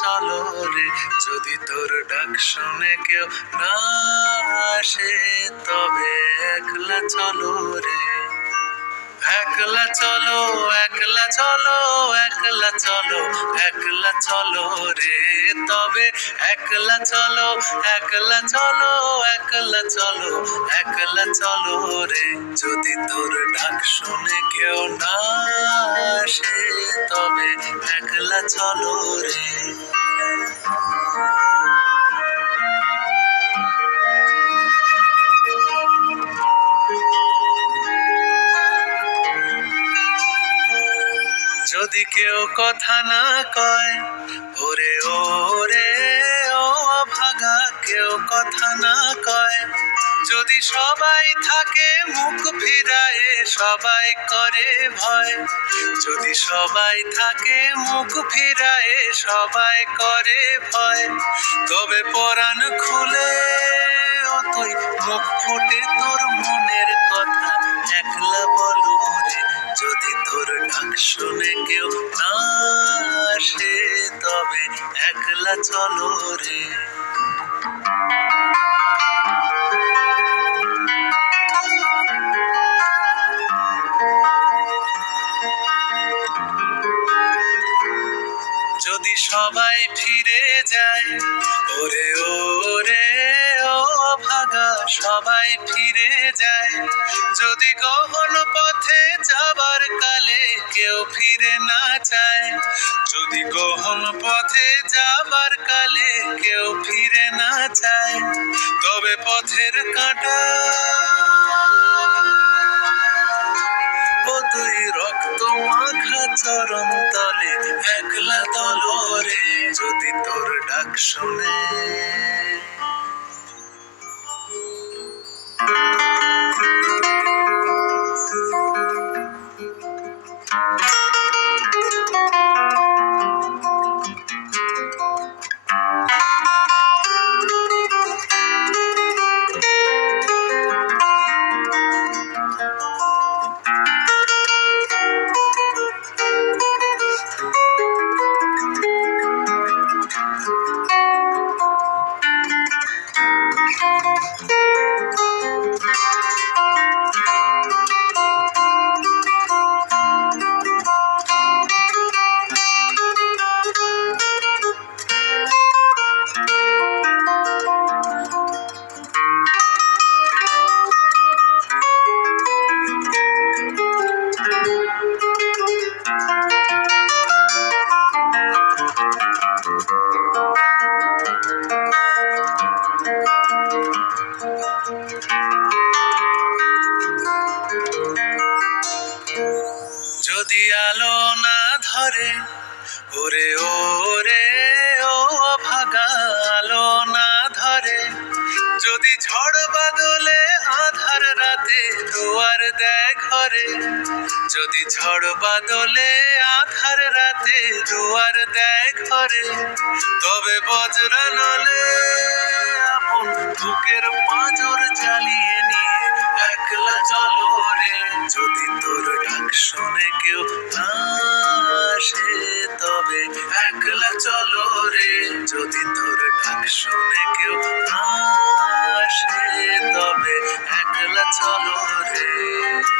চলো রে, যদি তোর ডাক শুনে কেউ না আসে তবে একলা চলো রে। একলা চলো, একলা চলো, একলা চলো, একলা চলো রে, তবে একলা চলো, একলা চলো, একলা চলো, একলা চলো রে, যদি তোর ডাক শুনে কেউ না আসে তবে একলা চলো রে। যদি কেউ কথা না কয়, ওরে ওরে ও অভাগা, কেউ কথা না কয়, যদি সবাই থাকে মুখ ফিরায়ে, সবাই করে ভয়, যদি সবাই থাকে মুখ ফিরায়ে, সবাই করে ভয়, তবে পরাণ খুলে ও তুই মুখ ফুটে তোর মনের কথা একলা বলো রে, যদি তোর ডাক শুনে কেউ না আসে তবে একলা চলো রে। যদি সবাই ফিরে যায়, ওরে ওরে ও ভাগা, সবাই ফিরে যায়, যদি গহন পথে যাবার কালে কেউ ফিরে না চায়, যদি গহন পথে যাবার কালে কেউ ফিরে না চায়, তবে পথের কাঁটা ও তুই রক্ত মাখা চরণ তলে একলা দলরে, যদি তোর ডাক শুনে। যদি আলো না ধরে, ওরে ওরে ও ভাগা, আলো না ধরে, যদি ঝড় বাদলে আধার রাতে দুয়ার দেয় ঘরে, যদি ঝড় বাদলে আধার রাতে দুয়ার দেয় ঘরে, তবে বজ্রা নলে আপন বুকের পাঁজর জ্বালিয়ে নিয়ে একলা চলো রে, যদি তোর ডাক শুনে কেউ না আসে তবে একলা চলো রে, যদি তোর ডাক শুনে কেউ না আসে তবে একলা চলো রে।